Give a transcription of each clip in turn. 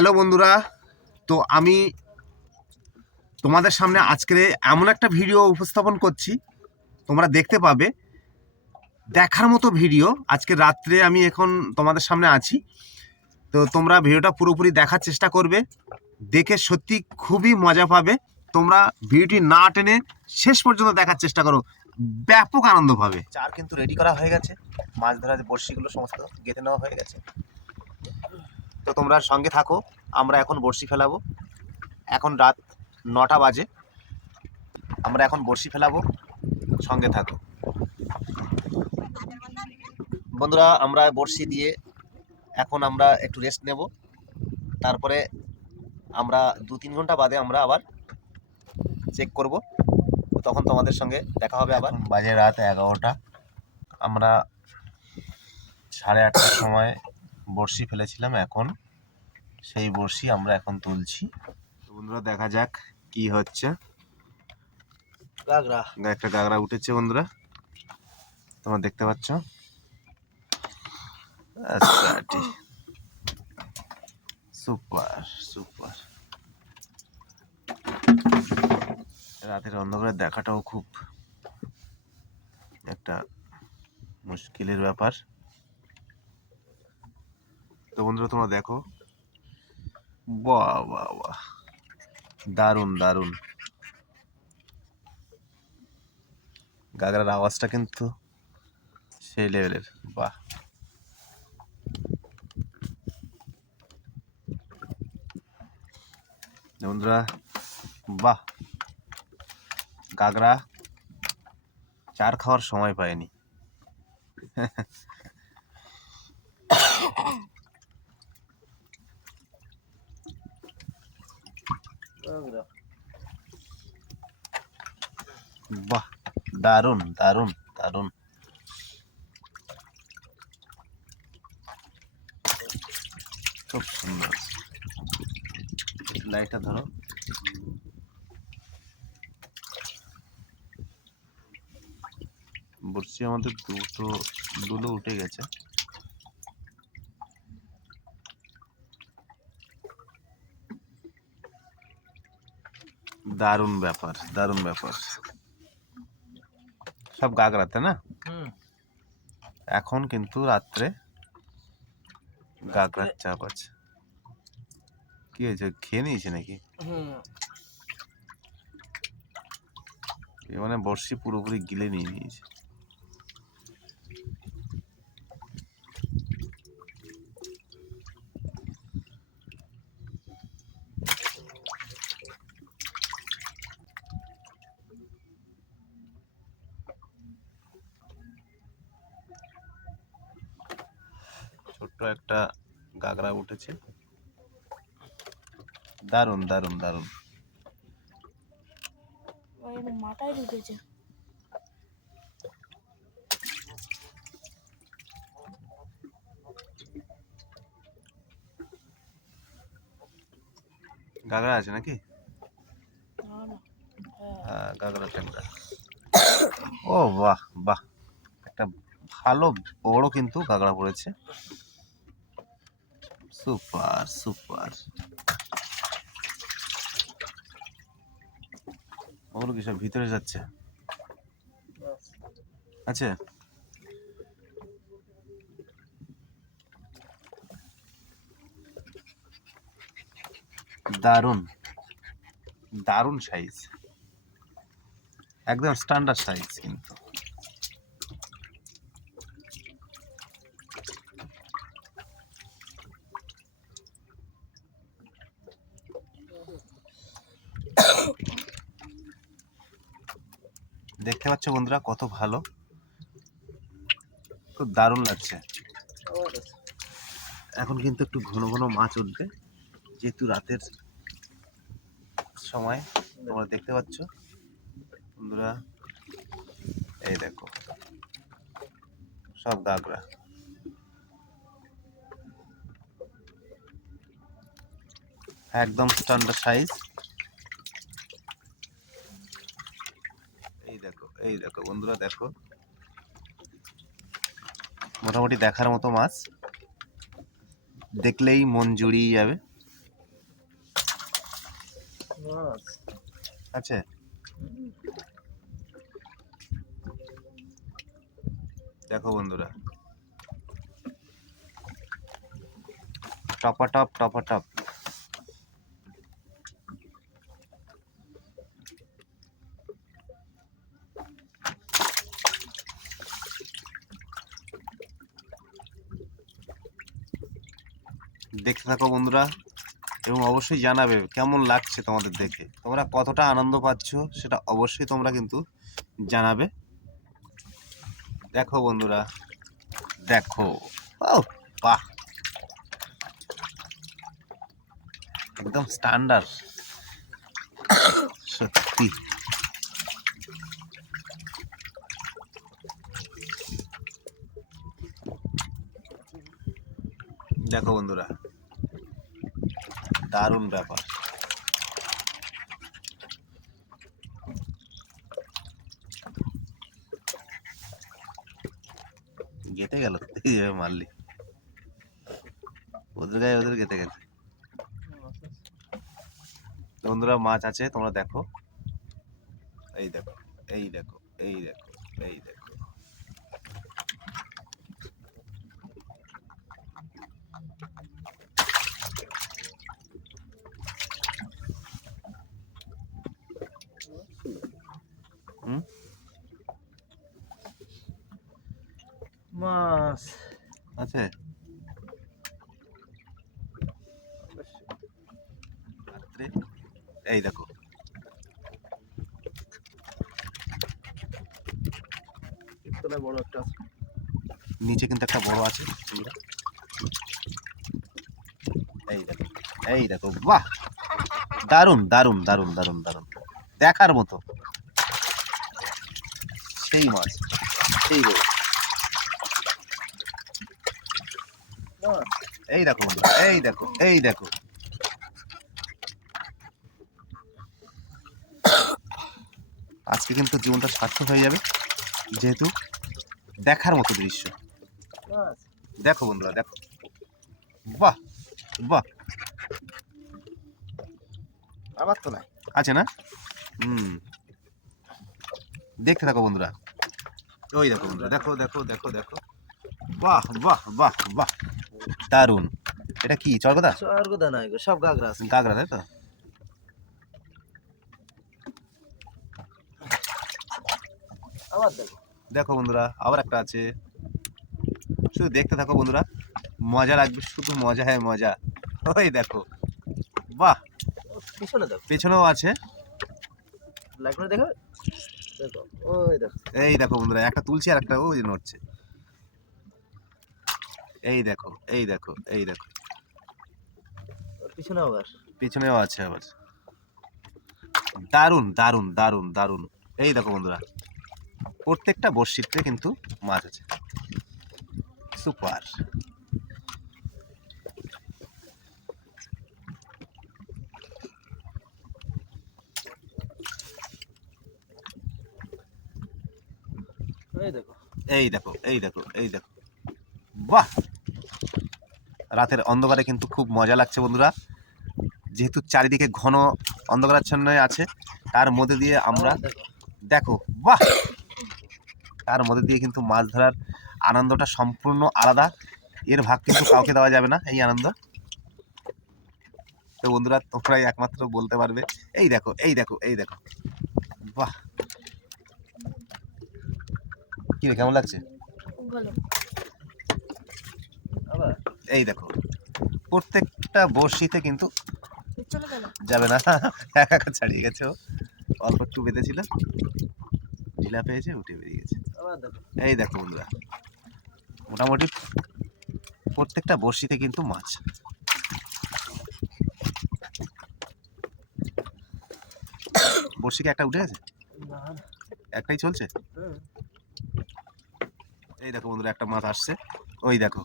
Hello বন্ধুরা, তো আমি তোমাদের সামনে আজকে এমন একটা ভিডিও উপস্থাপন করছি, তোমরা দেখতে পাবে। দেখার মতো ভিডিও। আজকে রাত্রে আমি এখন তোমাদের সামনে আছি, তো তোমরা ভিডিওটা পুরোপুরি দেখার চেষ্টা করবে। দেখে সত্যি খুবই মজা পাবে। তোমরা ভিডিওটি না টেনে শেষ পর্যন্ত দেখার চেষ্টা করো, ব্যাপক আনন্দ পাবে। চার কিন্তু রেডি করা হয়ে গেছে, মাছ ধরার বড়শিগুলো সমস্ত গেঁথে নেওয়া হয়ে গেছে। তো তোমরা সঙ্গে থাকো, আমরা এখন বড়শি ফেলাবো। এখন রাত 9টা বাজে, আমরা এখন বড়শি ফেলাবো, সঙ্গে থাকো বন্ধুরা। আমরা বড়শি দিয়ে এখন আমরা একটু রেস্ট নেব, তারপরে আমরা 2-3 ঘন্টা বাদে আমরা আবার চেক করব, তখন তোমাদের সঙ্গে দেখা হবে আবার। বাজে রাত 11টা, আমরা 8:30টার সময় বড়শি ফেলেছিলাম, এখন সেই বড়শি আমরা এখন তুলছি। বন্ধুরা দেখা যাক কি হচ্ছে। একটা গাগরা উঠেছে বন্ধুরা, তোমরা দেখতে পাচ্ছ। Super super. রাতের অন্ধকারে দেখাটাও খুব একটা মুশকিলের ব্যাপার। তো বন্ধুরা তোমরা দেখো, বাহ বাহ বাহ, দারুণ দারুণ। গাগরার আওয়াজটা কিন্তু সেই লেভেলের। বাহ, বন্ধুরা বাহ, গাগরা চার খাওয়ার সময় পায়নি। বাহ, দারুণ দারুণ দারুণ। খুব সুন্দর। লাইটটা ধরো। বড়শি আমাদের দুটো উঠে গেছে। দারুণ ব্যাপার, দারুণ ব্যাপার। সব গাগরাতে না। এখন কিন্তু রাত্রে গাগরার চাপ আছে। কি হয়েছে, খেয়ে নিয়েছে নাকি? মানে বড়শি পুরোপুরি গিলে নিয়ে নিয়েছে। ছোট্ট একটা গাগরা উঠেছে, দারুণ দারুণ দারুণ। মাথায় ঢুকেছে। গাগরা আছে নাকি? হ্যাঁ, গাগরা ট্যাংরা। ও বাহ বাহ, একটা ভালো বড় কিন্তু গাগরা পড়েছে। Super super. ওগুলো কি সব ভিতরে যাচ্ছে? আছে। দারুণ দারুণ সাইজ, একদম স্ট্যান্ডার্ড সাইজ কিন্তু। দেখতে পাচ্ছ বন্ধুরা কত ভালো, খুব দারুণ লাগছে। এখন কিন্তু একটু ঘন ঘন মাছ উঠবে, যেহেতু রাতের সময়। তোমরা দেখতে পাচ্ছ বন্ধুরা, এই দেখো সব গাগরা। একদম স্ট্যান্ডার্ড সাইজ। এই দেখো বন্ধুরা, দেখো মোটামুটি দেখার মতো মাছ, দেখলেই মন জুড়িয়ে যাবে। আছে দেখো বন্ধুরা, টপাটপ টপাটপ। দেখতে থাকো বন্ধুরা এবং অবশ্যই জানাবে কেমন লাগছে তোমাদের দেখে, তোমরা কতটা আনন্দ পাচ্ছ সেটা অবশ্যই তোমরা কিন্তু জানাবে। দেখো বন্ধুরা, দেখো, ও বাহ, একদম স্ট্যান্ডার্ড সত্যি। দেখো বন্ধুরা, দারুণ ব্যাপার। গেতে গেল, এইভাবে মারলি, ওদের গায়ে ওদের গেতে গেছে। বন্ধুরা মাছ আছে, তোমরা দেখো, এই দেখো, এই দেখো, এই দেখো, এই দেখো। মাছ আছে রাত্রে, এই দেখো, তলায় বড় একটা আছে, নিচে কিন্তু একটা বড় আছে। এই দেখো, এই দেখো, বাহ, দারুণ দারুণ দারুণ দারুণ দারুণ, দেখার মতো সেই মাছ, সেই বড়। এই দেখো বন্ধুরা, এই দেখো, এই দেখো, আজকে কিন্তু জীবনটা সার্থক হয়ে যাবে, যেহেতু দেখার মতো দৃশ্য। দেখো বন্ধুরা, দেখো, বাহ বাহ, আমার তো নাই, আছে না? দেখতে থাকো বন্ধুরা, ওই দেখো বন্ধুরা, দেখো দেখো দেখো দেখো, বাহ বাহ বাহ বাহ, দারুণ। এটা কি চরগদা? স্বর্গদা নাই গো, সব গাগরা আছে। গাগরা, তাই তো? আবার দেখো, দেখো বন্ধুরা, আবার একটা আছে। শুধু দেখতে থাকো বন্ধুরা, মজা লাগবে, শুধু মজা, হ্যাঁ মজা। ওই দেখো, বাহ, পিছনে দেখো, পেছনেও আছে। লাইট করে দেখো, দেখো ওই দেখো, এই দেখো বন্ধুরা, একটা তুলছি আর একটা ওই যে নড়ছে। এই দেখো, এই দেখো, এই দেখো, ওর পিছনে আবার পেছনেও আছে আবার। দারুণ দারুণ দারুণ দারুণ। এই দেখো বন্ধুরা, প্রত্যেকটা বড়শিতে কিন্তু মাছ আছে, সুপার। এই দেখো, এই দেখো, এই দেখো, এই দেখো, বাহ, রাতের অন্ধকারে কিন্তু খুব মজা লাগছে বন্ধুরা, যেহেতু চারিদিকে ঘন অন্ধকারাচ্ছন্ন আছে, তার মধ্যে দিয়ে আমরা, আবার দেখো, দেখো, বাহ, তার মধ্যে দিয়ে কিন্তু মাছ ধরার আনন্দটা সম্পূর্ণ আলাদা, এর ভাগ কিন্তু কাউকে দেওয়া যাবে না এই আনন্দ। তো বন্ধুরা তোমরাই একমাত্র বলতে পারবে। এই দেখো, এই দেখো, এই দেখো, বাহ, কি রে, কেমন লাগছে? খুব ভালো। আবার এই দেখো, প্রত্যেকটা বড়শিতে কিন্তু চলে গেল। যাবে না, একা একা ছাড়িয়ে গেছে ও, অল্প একটু বেঁধেছিল, ঢিলা পেয়েছে, উঠে বেরিয়ে গেছে। আবার দেখো, এই দেখো বন্ধুরা, মোটামুটি প্রত্যেকটা বড়শিতে কিন্তু মাছ। বড়শিকে একটা উঠে গেছে, না না, একটাই চলছে। এই দেখো বন্ধুরা, একটা মাছ আসছে, ওই দেখো,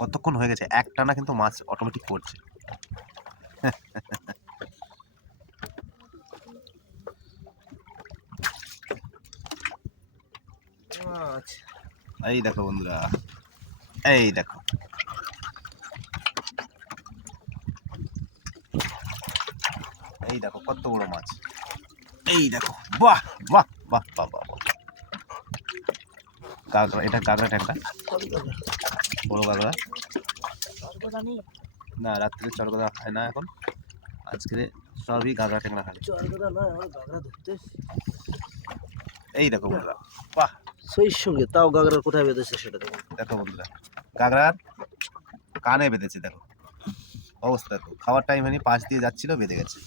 কতক্ষণ হয়ে গেছে, একটানা কিন্তু মাছ অটোমেটিক পড়ছে। মাছ। এই দেখো বন্ধুরা, এই দেখো, এই দেখো কত বড় মাছ। এই দেখো, বাহ বাহ বাহ বাহ বাহ বাহ। কাঁকড়া, এটা কাঁকড়া ট্যাংরা, সবই কাঁকড়া। বড় কাঁকড়া। চরগোদা নেই। না, রাত্রে চরগদা খায় না এখন, আজকে সবই কাঁকড়া ট্যাংরা খায়। চরগোদা নয়, আমরা গাগরা ধরতে এসেছি। এই দেখো বন্ধুরা, বাহ, সেই সঙ্গে তাও গাগরার কোথায় বেঁধেছে সেটা দেখো। দেখো বন্ধুরা, কাঁকড়ার কানে বেঁধেছে, দেখো অবস্থা। দেখো, খাওয়ার টাইম হয়নি, পাশ দিয়ে যাচ্ছিল, বেঁধে গেছে।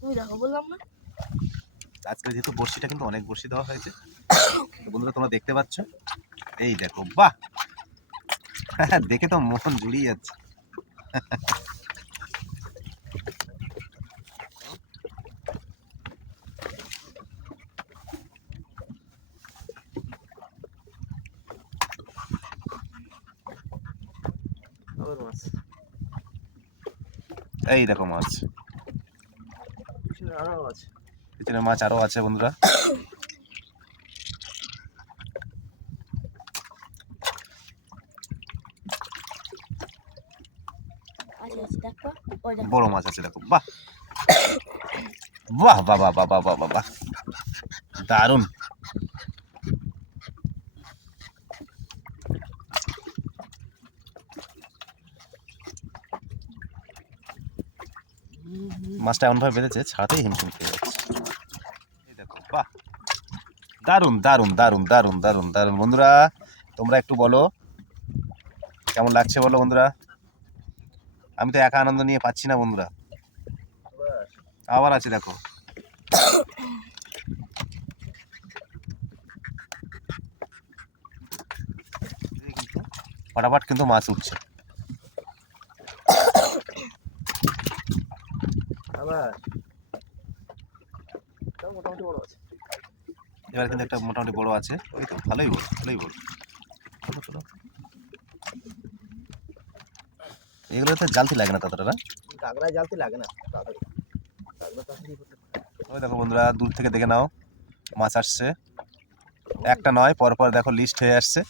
তুমি দেখো বললাম না। আজকে যেহেতু বড়শিটা কিন্তু অনেক বড়শি দেওয়া হয়েছে, তো বন্ধুরা তোমরা দেখতে পাচ্ছ, এই দেখো, বাহ, দেখে তো মন জুড়িয়ে যাচ্ছে। আবার মাছ। এই দেখো মাছ, পিছনে আরো আছে। পিছনে মাছ আরো আছে বন্ধুরা। আছে আছে দেখো। ওই দেখো। বড় মাছ আছে, দেখো, বাহ বাহ বাহ বাহ বাহ বাহ বাহ বাহ, দারুণ। মাছটা এমন ভাবে বেঁধেছে, ছাড়াতেই হিমশিম খেয়ে যাচ্ছে। এই দেখো, বাহ, দারুণ দারুণ দারুণ দারুণ দারুণ দারুণ। বন্ধুরা তোমরা একটু বলো কেমন লাগছে, বলো বন্ধুরা। আমি তো একা আনন্দ নিয়ে পাচ্ছি না বন্ধুরা। আবার আছে, দেখো, ফটাফট কিন্তু মাছ উঠছে। আবার তাও মোটামুটি বড় আছে। এবার কিন্তু একটা মোটামুটি বড় আছে, ওই তো ভালোই বড়, ভালোই বড়। ছোটো ছোটো, এগুলোতে জালতি লাগে না ততটা না। গাগরায় জালতে লাগে না তাড়াতাড়ি। গাগরা তাড়াতাড়ি করতে পারে। ওই দেখো বন্ধুরা, দূর থেকে দেখে নাও, মাছ আসছে, একটা নয়, পরপর দেখো লিস্ট হয়ে আসছে।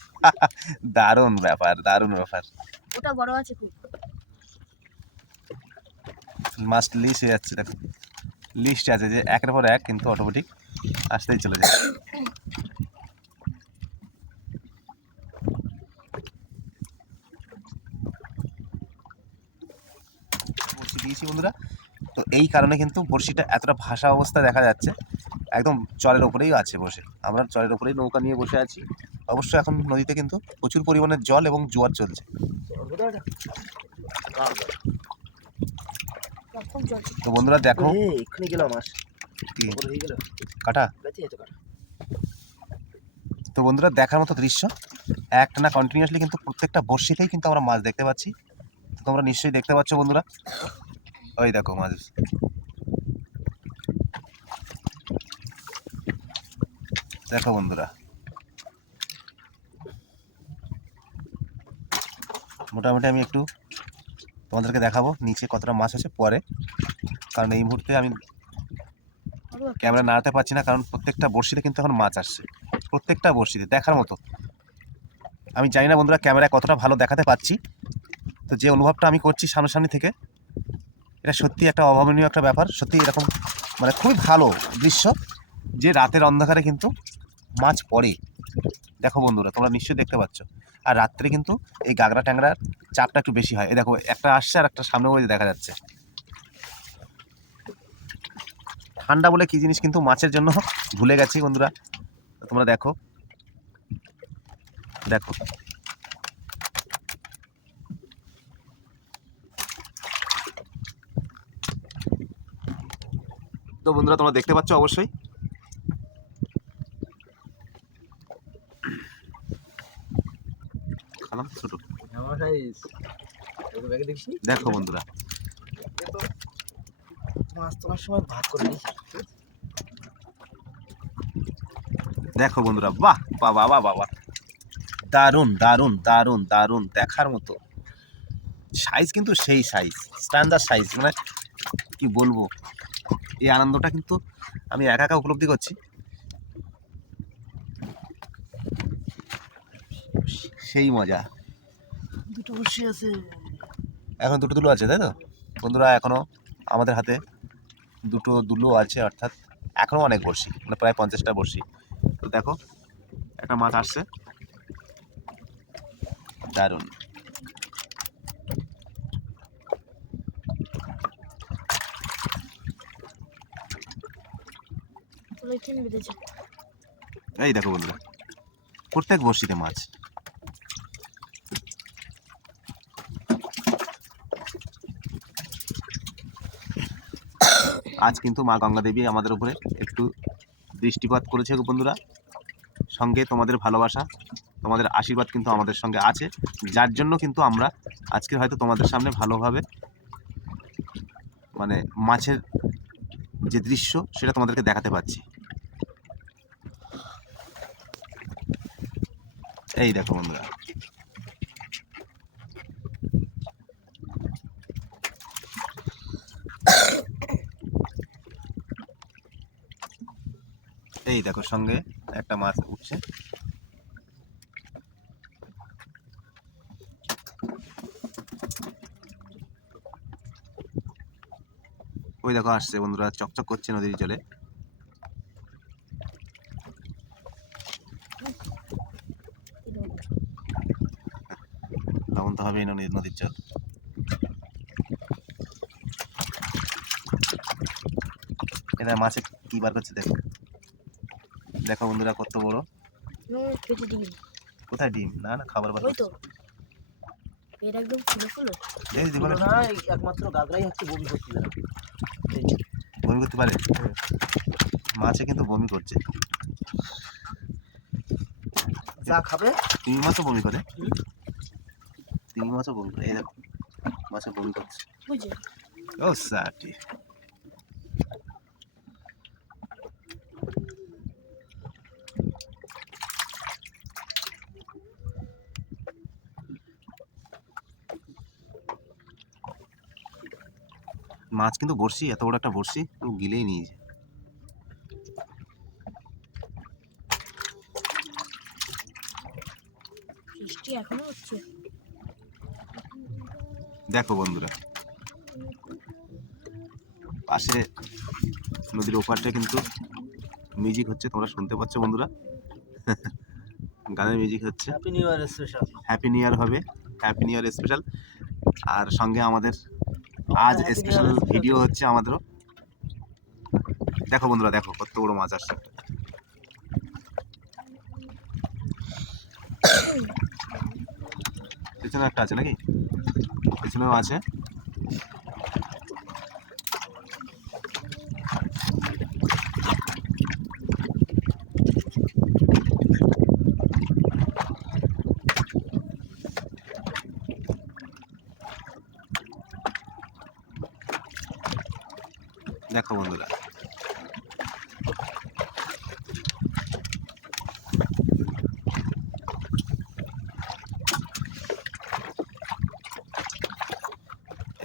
দারুণ ব্যাপার, দারুণ ব্যাপার। ওটা বড় আছে খুব। মাছ লিস্ট হয়ে যাচ্ছে, দেখো লিস্ট আছে যে একের পর এক, কিন্তু অটোমেটিক আসতেই চলে যায়। বড়শি দিয়েছি বন্ধুরা, তো এই কারণে কিন্তু বড়শিটা এতটা ভাসা অবস্থা দেখা যাচ্ছে, একদম চরের ওপরেই আছে বসে। আমরা চরের ওপরেই নৌকা নিয়ে বসে আছি। অবশ্য এখন নদীতে কিন্তু প্রচুর পরিমাণে জল এবং জোয়ার চলছে। চরগোদা এটা? গাগরা। খুব জল। তো বন্ধুরা দেখো, এই এক্ষুনি গেলাম মাছ। কি বড় হয়ে গেল। কাটা। বেঁচে যেত কাটা। তো বন্ধুরা দেখার মতো দৃশ্য, একটানা কন্টিনিউয়াসলি কিন্তু প্রত্যেকটা বড়শিতেই কিন্তু আমরা মাছ দেখতে পাচ্ছি। তো তোমরা নিশ্চয়ই দেখতে পাচ্ছ বন্ধুরা, ওই দেখো মাছ। দেখো বন্ধুরা, মোটামুটি আমি একটু তোমাদেরকে দেখাবো নিচে কতটা মাছ আছে পরে, কারণ এই মুহূর্তে আমি ক্যামেরা নাড়াতে পারছি না, কারণ প্রত্যেকটা বড়শিতে কিন্তু এখন মাছ আসছে, প্রত্যেকটা বড়শিতে দেখার মতো। আমি জানি না বন্ধুরা ক্যামেরায় কতটা ভালো দেখাতে পাচ্ছি, তো যে অনুভবটা আমি করছি সামনাসামনি থেকে, এটা সত্যি একটা অভাবনীয় একটা ব্যাপার। সত্যি এরকম মানে খুবই ভালো দৃশ্য, যে রাতের অন্ধকারে কিন্তু মাছ পড়ে। দেখো বন্ধুরা, তোমরা নিশ্চয়ই দেখতে পাচ্ছ। আর রাত্রে কিন্তু এই গাগরা ট্যাংরার চাপটা একটু বেশি হয়। এই দেখো, একটা আসছে আর একটা সামনে ওই দেখা যাচ্ছে। ঠান্ডা বলে কি জিনিস কিন্তু মাছের জন্য ভুলে গেছি বন্ধুরা। তোমরা দেখো, দেখো তো বন্ধুরা, তোমরা দেখতে পাচ্ছ অবশ্যই। খালাম ছোট, আমার সাইজ। ওই ব্যাগে দেখিসনি? দেখো বন্ধুরা, মাছ তোলার সময় ভাগ করে নিয়েছি। দেখো বন্ধুরা, বাহ বাহ বাহ বাহ বাহ, দারুণ দারুণ দারুণ দারুণ, দেখার মতো সাইজ, কিন্তু সেই সাইজ, স্ট্যান্ডার্ড সাইজ, মানে কি বলবো। এই আনন্দটা কিন্তু আমি একা একা উপলব্ধি করছি। সেই মজা। দুটো বসে আছে। এখন দুটো দুলো আছে, তাই তো বন্ধুরা? এখনো আমাদের হাতে দুটো দুলো আছে, অর্থাৎ এখনো অনেক বড়শি, মানে প্রায় 50টা বড়শি। তো দেখো একটা মাছ আসছে, দারুণ। পলিথিন বেঁধেছে। এই দেখো বন্ধুরা, প্রত্যেক বড়শিতে মাছ। আজ কিন্তু মা গঙ্গা দেবী আমাদের উপরে একটু দৃষ্টিপাত করেছে গো বন্ধুরা। সঙ্গে তোমাদের ভালোবাসা, তোমাদের আশীর্বাদ কিন্তু আমাদের সঙ্গে আছে, যার জন্য কিন্তু আমরা আজকে হয়তো তোমাদের সামনে ভালোভাবে মানে মাছের যে দৃশ্য সেটা তোমাদেরকে দেখাতে পাচ্ছি। এই দেখো বন্ধুরা, এই দেখো সঙ্গে একটা মাছ উঠছে। ওই দেখো আসছে বন্ধুরা, চকচক করছে নদীর জলে। লবণ তো হবেই না নদীর জল। এটা মাছে কি বার করছে দেখো, দেখো বন্ধুরা কত বড়। পেটে ডিম। কোথায় ডিম? না না, খাবার বার ওই তো পেট একদম ফুলে ফুলে। এই দিবলে না, একমাত্র গাগরাই হচ্ছে বমি করতে পারে। বমি করতে পারে। মাছে কিন্তু বমি করছে। যা খাবে তিমি মাছও বমি করে, তিমি মাছও বমি করে। এই দেখো মাছে বমি করছে। বুঝে ও সাটি, মাছ কিন্তু বড়শি, এত বড় একটা বড়শি গিলেই নিয়েছে। বৃষ্টি এখনো হচ্ছে। দেখো বন্ধুরা, পাশে নদীর ওপারটা কিন্তু মিউজিক হচ্ছে, তোমরা শুনতে পাচ্ছ বন্ধুরা। গানের মিউজিক হচ্ছে। Happy new year special. Happy new year হবে, হ্যাপি নিউ ইয়ার স্পেশাল। আর সঙ্গে আমাদের আজ স্পেশাল ভিডিও হচ্ছে আমাদেরও। দেখো বন্ধুরা, দেখো কত বড় মাছ আসছে। পেছনে একটা আছে নাকি? পেছনেও আছে। দেখো বন্ধুরা,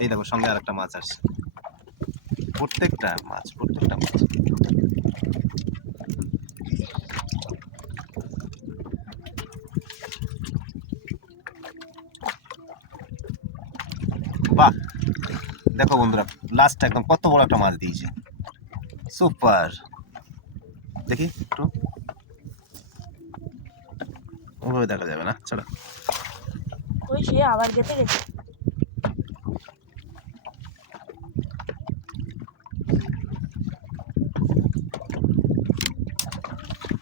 এই দেখো সঙ্গে আরেকটা মাছ আসছে। প্রত্যেকটা মাছ, প্রত্যেকটা মাছ। বাহ, দেখো বন্ধুরা, লাস্ট একদম কত বড় একটা মাছ দিয়েছে। সুপার। দেখি একটু, ওভাবে দেখা যাবে না, চলো। ওই সে আবার গেতে গেছে।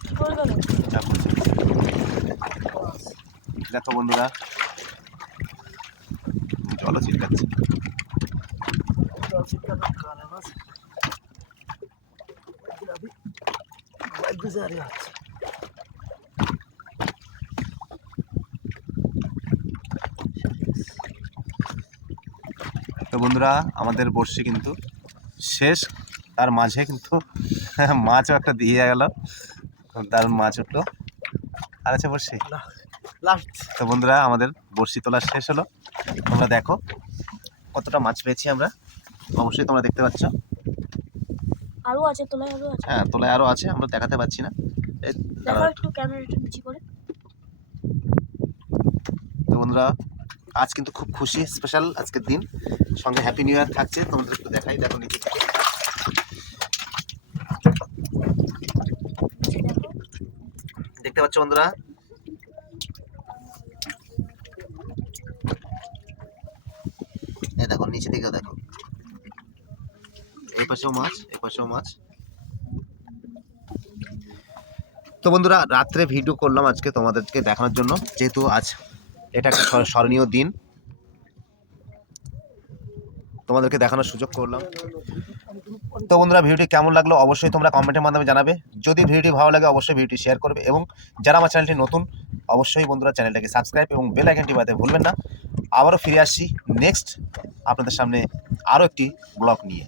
কি করে গেল? দেখো বন্ধুরা, জলও ছিটকাচ্ছে। তো বন্ধুরা, আমাদের বড়শি কিন্তু শেষ, তার মাঝে কিন্তু মাছও একটা দিয়ে গেল। দারুণ মাছ উঠলো। আর আছে বড়শি লাস্ট। তো বন্ধুরা, আমাদের বড়শি তোলা শেষ হলো। তোমরা দেখো কতটা মাছ পেয়েছি আমরা, অবশ্যই তোমরা দেখতে পাচ্ছ। আরো আছে, তোলায় আরো আছে। হ্যাঁ, তলায় আরও আছে, আমরা দেখাতে পাচ্ছি না। এই দেখো দাঁড়াও। একটু ক্যামেরাটা নিচে করে। তো বন্ধুরা, আজ কিন্তু খুব খুশি, স্পেশাল আজকের দিন, সঙ্গে হ্যাপি নিউ ইয়ার থাকছে। তোমাদের একটু দেখাই, দেখো নিচে থেকে। নিচে দেখো। দেখতে পাচ্ছ বন্ধুরা, এই দেখো নিচে দিকেও দেখো, এই পাশেও মাছ, এই পাশেও মাছ। তো বন্ধুরা, রাত্রে ভিডিও করলাম আজকে তোমাদেরকে দেখানোর জন্য, যেহেতু আজ এটা একটা স্মরণীয় দিন, তোমাদেরকে দেখানোর সুযোগ করলাম। তো বন্ধুরা, ভিডিওটি কেমন লাগলো অবশ্যই তোমরা কমেন্টের মাধ্যমে জানাবে। যদি ভিডিওটি ভালো লাগে অবশ্যই ভিডিওটি শেয়ার করবে, এবং যারা আমার চ্যানেলটি নতুন অবশ্যই বন্ধুরা চ্যানেলটাকে সাবস্ক্রাইব এবং বেল আইকনটি বাজাতে ভুলবেন না। আবারও ফিরে আসছি নেক্সট আপনাদের সামনে আরও একটি ব্লগ নিয়ে।